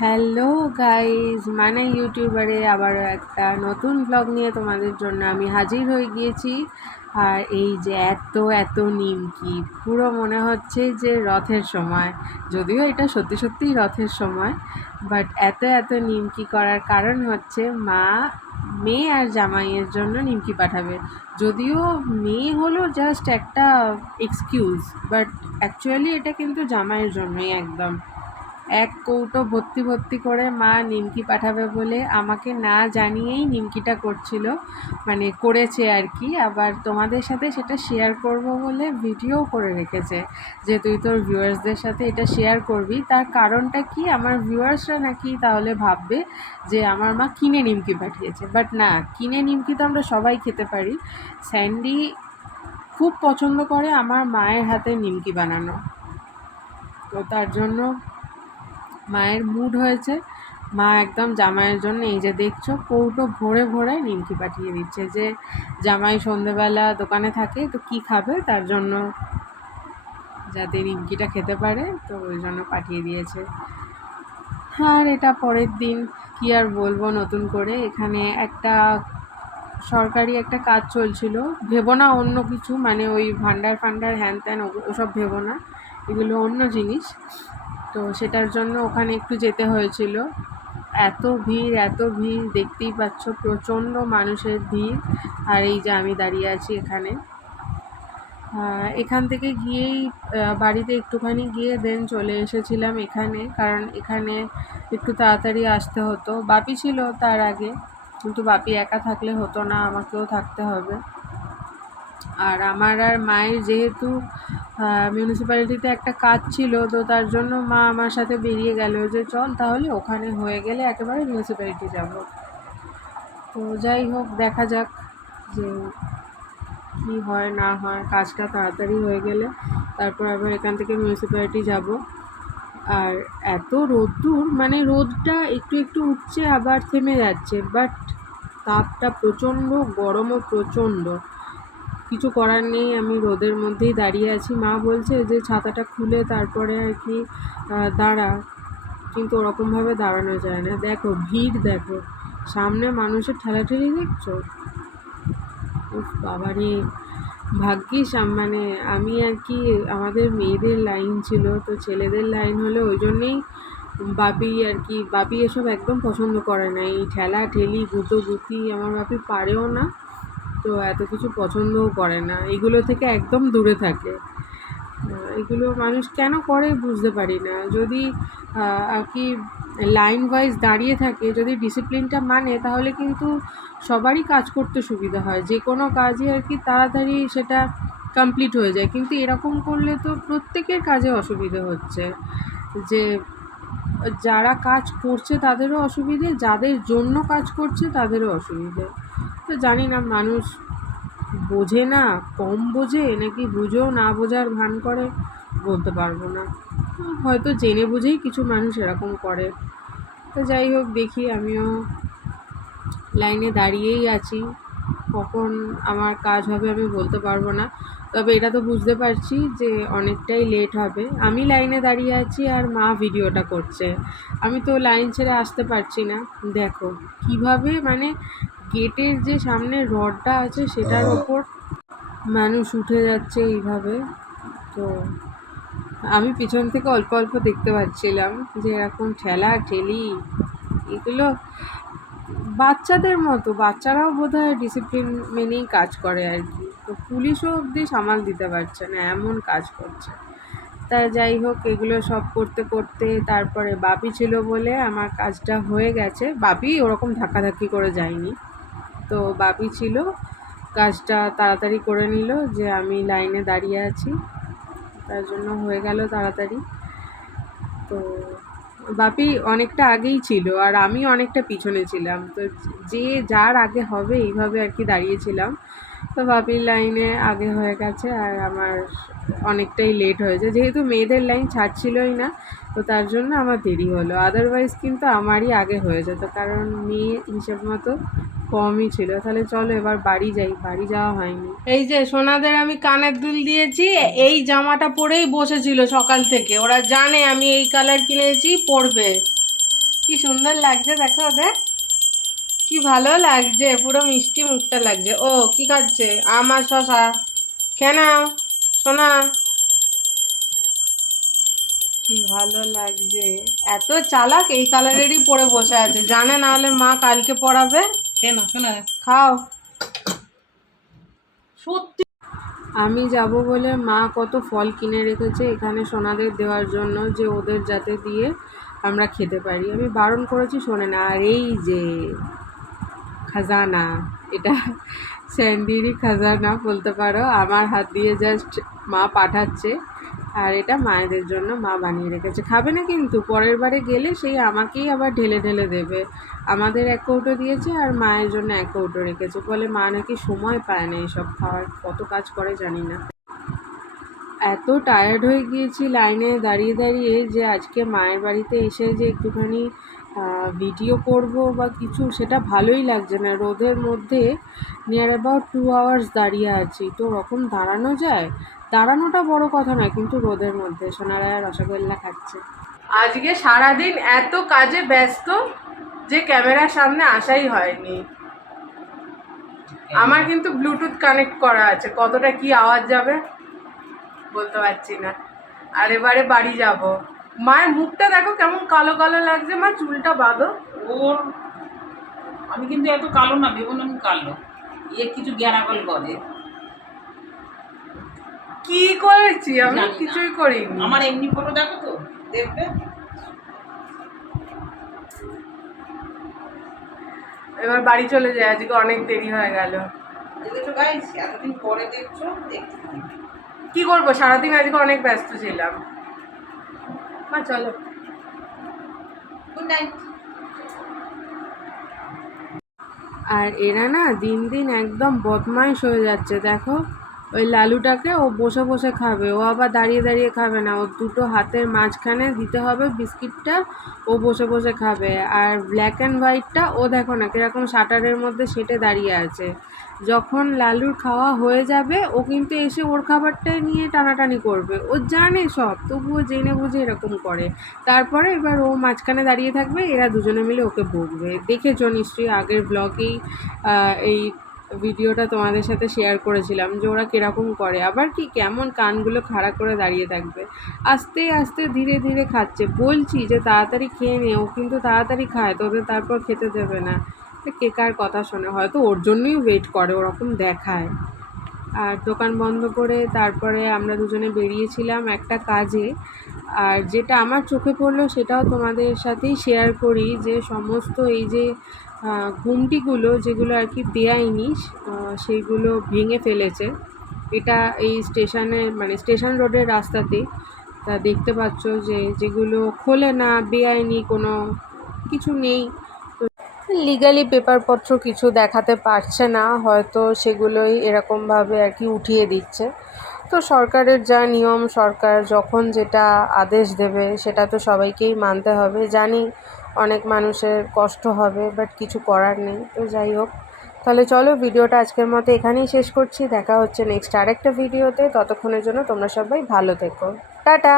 Hello guys, মানে ইউটিউবারে আবারও একটা নতুন ব্লগ নিয়ে তোমাদের জন্য আমি হাজির হয়ে গিয়েছি। আর এই যে এত এত নিমকি, পুরো মনে হচ্ছে যে রথের সময়। যদিও এটা সত্যি সত্যিই রথের সময়, বাট এত এত নিমকি করার কারণ হচ্ছে মা মেয়ে আর জামাইয়ের জন্য নিমকি পাঠাবে। যদিও মেয়ে হলো জাস্ট একটা এক্সকিউজ, বাট অ্যাকচুয়ালি এটা কিন্তু জামাইয়ের জন্যই একদম। এক কৌটো ভর্তি ভর্তি করে মা নিমকি পাঠাবে বলে আমাকে না জানিয়েই নিমকিটা করছিল, মানে করেছে আর কি। আবার তোমাদের সাথে সেটা শেয়ার করব বলে ভিডিও করে রেখেছে যে তুই তোর ভিউয়ার্সদের সাথে এটা শেয়ার করবি। তার কারণটা কি, আমার ভিউয়ার্সরা নাকি তাহলে ভাববে যে আমার মা কিনে নিমকি পাঠিয়েছে। বাট না, কিনে নিমকি তো আমরা সবাই খেতে পারি। স্যান্ডি খুব পছন্দ করে আমার মায়ের হাতে নিমকি বানানো, তো তার জন্য মায়ের মুড হয়েছে। মা একদম জামাইয়ের জন্য এই যে দেখছো কৌটো ভরে ভরে নিমকি পাঠিয়ে দিচ্ছে, যে জামাই সন্ধেবেলা দোকানে থাকে তো কি খাবে, তার জন্য যাতে নিমকিটা খেতে পারে, তো ওই জন্য পাঠিয়ে দিয়েছে। আর এটা পরের দিন, কি আর বলবো নতুন করে, এখানে একটা সরকারি একটা কাজ চলছিল। ভেবো না অন্য কিছু, মানে ওই ভান্ডার ফান্ডার হ্যান ত্যান ওসব ভেবো না, এগুলো অন্য জিনিস। তো সেটার জন্য ওখানে একটু যেতে হয়েছিল। এত ভিড় দেখতেই পাচ্ছ, প্রচণ্ড মানুষের ভিড়। আর এই যে আমি দাঁড়িয়ে আছি এখানে। এখান থেকে গিয়েই বাড়িতে একটুখানি গিয়ে দেন চলে এসেছিলাম এখানে, কারণ এখানে একটু তাড়াতাড়ি আসতে হতো। বাপি ছিল তার আগে, কিন্তু বাপি একা থাকলে হতো না, আমাকেও থাকতে হবে। আর আমার আর মায়ের যেহেতু মিউনিসিপ্যালিটিতে একটা কাজ ছিল, তো তার জন্য মা আমার সাথে বেরিয়ে গেল যে চল তাহলে ওখানে হয়ে গেলে একেবারে মিউনিসিপ্যালিটি যাব। তো যাই হোক, দেখা যাক যে কী হয় না হয়। কাজটা তাড়াতাড়ি হয়ে গেলে তারপর আবার এখান থেকে মিউনিসিপ্যালিটি যাব। আর এত রোদ্দুর, মানে রোদটা একটু একটু উঠছে আবার থেমে যাচ্ছে, বাট তাপটা প্রচণ্ড, গরমও প্রচণ্ড। কিছু করার নেই, আমি রোদের মধ্যেই দাঁড়িয়ে আছি। মা বলছে যে ছাতাটা খুলে তারপরে আর কি দাঁড়া, কিন্তু ওরকমভাবে দাঁড়ানো যায় না। দেখো ভিড়, দেখো সামনে মানুষের ঠেলাঠেলি দেখছো। উফ বাবারে, ভাগ্যিস মানে আমি আর কি, আমাদের মেয়েদের লাইন ছিল, তো ছেলেদের লাইন হলে ওই জন্যেই বাপি আর কি, বাপি এসব একদম পছন্দ করে না, এই ঠেলা ঠেলি গুতোগুতি আমার বাপি পারেও না। তো এত কিছু পছন্দও করে না, এগুলো থেকে একদম দূরে থাকে। এগুলো মানুষ কেন করে বুঝতে পারি না। যদি আর কি লাইন ওয়াইজ দাঁড়িয়ে থাকে, যদি ডিসিপ্লিনটা মানে, তাহলে কিন্তু সবারই কাজ করতে সুবিধা হয়, যে কোনো কাজই আর কি তাড়াতাড়ি সেটা কমপ্লিট হয়ে যায়। কিন্তু এরকম করলে তো প্রত্যেকের কাজে অসুবিধে হচ্ছে, যে যারা কাজ করছে তাদেরও অসুবিধে, যাদের জন্য কাজ করছে তাদেরও অসুবিধে। তো জানি না মানুষ বোঝে না, কম বোঝে, নাকি বুঝেও না বোঝার ভান করে, বলতে পারবো না। হয়তো জেনে বুঝেই কিছু মানুষ এরকম করে। তো যাই হোক, দেখি, আমিও লাইনে দাঁড়িয়েই আছি। কখন আমার কাজ হবে আমি বলতে পারবো না, তবে এটা তো বুঝতে পারছি যে অনেকটাই লেট হবে। আমি লাইনে দাঁড়িয়ে আছি আর মা ভিডিওটা করছে, আমি তো লাইন ছেড়ে আসতে পারছি না। দেখো কিভাবে, মানে গেটের যে সামনে রডটা আছে সেটার ওপর মানুষ উঠে যাচ্ছে এইভাবে। তো আমি পিছন থেকে অল্প অল্প দেখতে পাচ্ছিলাম যে এরকম ঠেলা ঠেলি, এগুলো বাচ্চাদের মতো, বাচ্চারাও বোধহয় ডিসিপ্লিন মেনেই কাজ করে আর কি। তো পুলিশও অবধি সামাল দিতে পারছে না, এমন কাজ করছে। তাই যাই হোক, এগুলো সব করতে করতে তারপরে বাপি ছিল বলে আমার কাজটা হয়ে গেছে। বাপি ওরকম ধাক্কাধাক্কি করে যায়নি, তো বাপি ছিল, কাজটা তাড়াতাড়ি করে নিল, যে আমি লাইনে দাঁড়িয়ে আছি তার জন্য হয়ে গেল তাড়াতাড়ি। তো বাপি অনেকটা আগেই ছিল আর আমি অনেকটা পিছনে ছিলাম, তো যে যার আগে হবে এইভাবে আর কি দাঁড়িয়েছিলাম। তো বাপির লাইনে আগে হয়ে গেছে আর আমার অনেকটাই লেট হয়েছে, যেহেতু মেয়েদের লাইন ছাড়ছিলই না, তো তার জন্য আমার দেরি হলো। আদারওয়াইজ কিন্তু আমারই আগে হয়ে যেত, কারণ মেয়ে হিসেব মতো কমই ছিল। তাহলে চলো এবার বাড়ি যাই, বাড়ি যাওয়া হয়নি। এই যে সোনাদের আমি কানের দুল দিয়েছি, এই জামাটা পরেই বসেছিল সকাল থেকে, ওরা জানে আমি এই কালার কিনেছি পরবে। কি সুন্দর লাগছে দেখো ওদের, কি ভালো লাগছে, পুরো মিষ্টি মুখটা লাগছে। ও কি খাচ্ছে? আমার শশা কেন সোনা, কি ভালো লাগছে। এত চালাক, এই কালারেরই পরে বসে আছে, জানে না হলে মা কালকে পড়াবে। কেন শোনা খাও। সত্যি আমি যাব বলে মা কত ফল কিনে রেখেছে এখানে সোনাদের দেওয়ার জন্য, যে ওদের যাতে দিয়ে আমরা খেতে পারি। আমি বারণ করেছি, শোনে না। আর এই যে খাজানা, এটা স্যান্ডিরই খাজানা বলতে পারো, আমার হাত দিয়ে জাস্ট মা পাঠাচ্ছে। আর এটা মায়েদের জন্য মা বানিয়ে রেখেছে, খাবে না কিন্তু, পরের বারে গেলে সেই আমাকেই আবার ঢেলে ঢেলে দেবে। আমাদের এক কৌটো দিয়েছে আর মায়ের জন্য এক কৌটো রেখেছে, বলে মা নাকি সময় পায় না এইসব খাওয়ার, কত কাজ করে জানি না। এত টায়ার্ড হয়ে গিয়েছি লাইনে দাঁড়িয়ে দাঁড়িয়ে, যে আজকে মায়ের বাড়িতে এসে যে একটুখানি ভিডিও করব বা কিছু, সেটা ভালোই লাগছে না। রোদের মধ্যে নিয়ার অ্যাবাউট 2 আওয়ার্স দাঁড়িয়ে আছি, তো ওরকম দাঁড়ানো যায়? দাঁড়ানোটা বড় কথা নয়, কিন্তু রোদের মধ্যে। সোনারায়া রসগোল্লা খাচ্ছে। আজকে সারাদিন এত কাজে ব্যস্ত যে ক্যামেরার সামনে আসাই হয়নি। আমার কিন্তু ব্লুটুথ কানেক্ট করা আছে, কতটা কি আওয়াজ যাবে বলতে পারছি না। আর এবারে বাড়ি যাব। মায়ের মুখটা দেখো কেমন কালো কালো লাগছে, মা চুলটা বাঁধো। ওর আমি কিন্তু এত কালো না, ভেবো না আমি কালো, কিছু জ্ঞানাগল করে। কি করেছি আমি? জানি না। কিছুই করিনি। আমার এমনি ফটো দেখো তো, দেখবে। এবার বাড়ি চলে যায়, আজকে অনেক দেরি হয়ে গেল। দেখেছো গাইস, এতদিন পরে দেখছো, দেখতে পাই। কি করবো, সারাদিন আজকে অনেক ব্যস্ত ছিলাম। মা চলো। Good night. আর এরা না দিন দিন একদম বদমাইশ হয়ে যাচ্ছে, দেখো। ওই লালুটাকে ও বসে বসে খাবে, ও আবার দাঁড়িয়ে দাঁড়িয়ে খাবে না, ও দুটো হাতের মাঝখানে দিতে হবে বিস্কিটটা, ও বসে বসে খাবে। আর ব্ল্যাক অ্যান্ড হোয়াইটটা ও দেখো না কীরকম শাটারের মধ্যে সেটে দাঁড়িয়ে আছে। যখন লালুর খাওয়া হয়ে যাবে ও কিন্তু এসে ওর খাবারটাই নিয়ে টানাটানি করবে, ও জানে সব, তবুও জেনে বুঝে এরকম করে। তারপরে এবার ও মাঝখানে দাঁড়িয়ে থাকবে, এরা দুজনে মিলে ওকে বকবে। দেখেছো নিশ্চয়ই, আগের ব্লগেই এই ভিডিওটা তোমাদের সাথে শেয়ার করেছিলাম যে ওরা কীরকম করে। আবার কি কেমন কানগুলো খাড়া করে দাঁড়িয়ে থাকবে, আস্তে আস্তে ধীরে ধীরে খাচ্ছে। বলছি যে তাড়াতাড়ি খেয়ে নে, ও কিন্তু তাড়াতাড়ি খায়, তোদের তারপর খেতে দেবে না। কে কার কথা শোনে, হয়তো ওর জন্যই ওয়েট করে, ওরকম দেখায়। আর দোকান বন্ধ করে তারপরে আমরা দুজনে বেরিয়েছিলাম একটা কাজে। আর যেটা আমার চোখে পড়লো সেটাও তোমাদের সাথেই শেয়ার করি, যে সমস্ত এই যে গুমটিগুলো যেগুলো আর কি বেআইনি, সেইগুলো ভেঙে ফেলেছে। এটা এই স্টেশনে, মানে স্টেশন রোডের রাস্তাতে। তা দেখতে পাচ্ছ যে যেগুলো খোলে না, বেআইনি কোনো কিছু নেই, লিগালি পেপারপত্র কিছু দেখাতে পারছে না, হয়তো সেগুলোই এরকমভাবে আর কি উঠিয়ে দিচ্ছে। তো সরকারের যা নিয়ম, সরকার যখন যেটা আদেশ দেবে সেটা তো সবাইকেই মানতে হবে। জানি অনেক মানুষের কষ্ট হবে, বাট কিছু করার নেই। তো যাই হোক, তাহলে চলো ভিডিওটা আজকের মতো এখানেই শেষ করছি। দেখা হচ্ছে নেক্সট আরেকটা ভিডিওতে, ততক্ষণের জন্য তোমরা সবাই ভালো থেকো। টাটা।